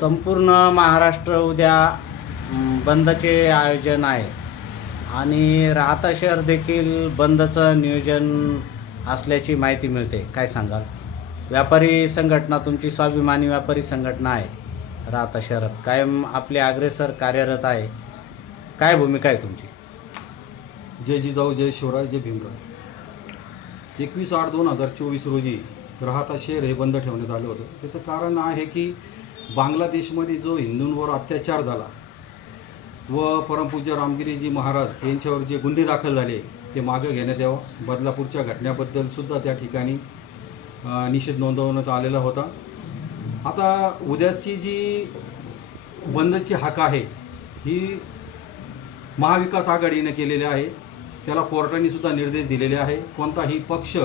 संपूर्ण महाराष्ट्र उद्या बंदचे आयोजन आहे. आणि राहता शहर देखील बंदचं नियोजन असल्याची माहिती मिळते. काय सांगाल? व्यापारी संघटना तुमची स्वाभिमानी व्यापारी संघटना आहे राहता शहरात. कायम आपले अग्रेसर कार्यरत आहे. काय भूमिका आहे तुमची? जय जिजाऊ जय शिवराय जय भीमराव. एकवीस आठ दोन हजार चोवीस रोजी राहता शहर हे बंद ठेवण्यात आलं होतं. त्याचं कारण आहे की बांगलादेशमध्ये जो हिंदूंवर अत्याचार झाला व परमपूज्य रामगिरीजी महाराज यांच्यावर जे गुन्हे दाखल झाले ते मागं घेण्यात यावं. बदलापूरच्या घटनेबद्दलसुद्धा त्या ठिकाणी निषेध नोंदवण्यात आलेला होता. आता उद्याची जी बंदची हाक आहे ही महाविकास आघाडीने केलेली आहे. त्याला कोर्टाने सुद्धा निर्देश दिलेले आहे. कोणताही पक्ष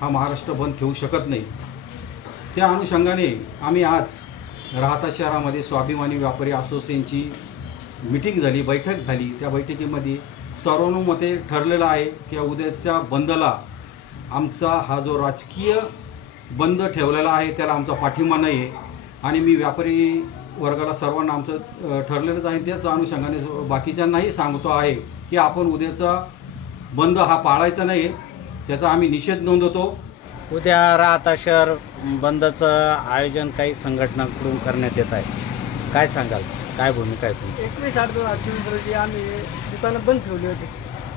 हा महाराष्ट्र बंद ठेवू शकत नाही. त्या अनुषंगाने आम्ही आज राहता शहरामध्ये स्वाभिमानी व्यापारी असोसिएशनची मिटिंग झाली बैठक झाली. त्या बैठकीमध्ये सर्वानुमते ठरलेलं आहे की उद्याच्या बंदला आमचा हा जो राजकीय बंद ठेवलेला आहे त्याला आमचा पाठिंबा नाही आहे. आणि मी व्यापारी वर्गाला सर्वांना आमचं ठरलेलंच आहे. त्याच अनुषंगाने बाकीच्यांनाही सांगतो आहे की आपण उद्याचा बंद हा पाळायचा नाही त्याचा आम्ही निषेध नोंदवतो. उद्या राहता शहर बंदचं आयोजन काही संघटनांकडून करण्यात येत आहे. काय सांगाल? काय भूमिका आहे तुमची? एकवीस आठ दोन हजार चोवीस रोजी आम्ही दुकानं बंद ठेवली होती.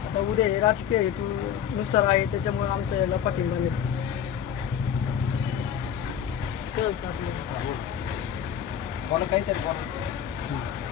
आता उद्या हे राजकीय हेतूनुसार आहे त्याच्यामुळे आमचा याला पाठिंबा नाही. काहीतरी बोला